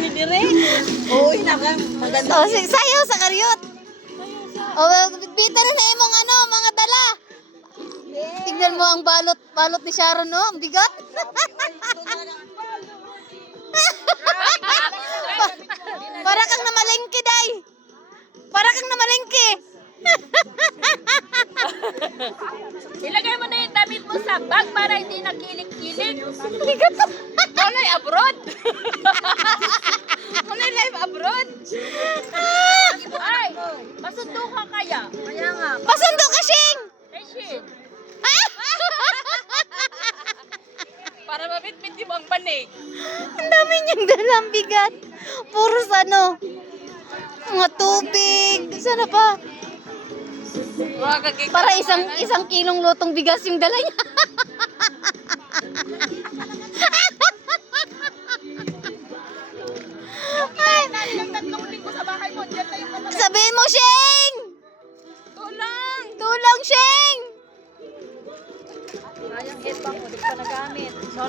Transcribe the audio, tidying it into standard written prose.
ni Dire. Oo, maganda. Oh, sayaw sa karyot. Oh, bita na imong ano, mga dala. Tignan mo ang balot ni Sharon, no? Ang bigat. Para kang namalengke, day. Para kang namalengke. Ilagay mo na yung damit mo sa bag para hindi nakilik-kilik. Bigat. Kulay abroad. Kulay live abroad. Ay, masundo ka kaya. Kaya nga. Pasundo ka, Shing. Eh, shit. Para mabitbit yung ang banig. Ang dami niyang dalang bigat. Puros ano. Mga tubig. Sana pa. Para isang kilong lutong bigas yung dala niya. Sabihin mo, Sheng! Tulang! Tulang, Sheng! Sayang headbang mo, di ko nagamit. So,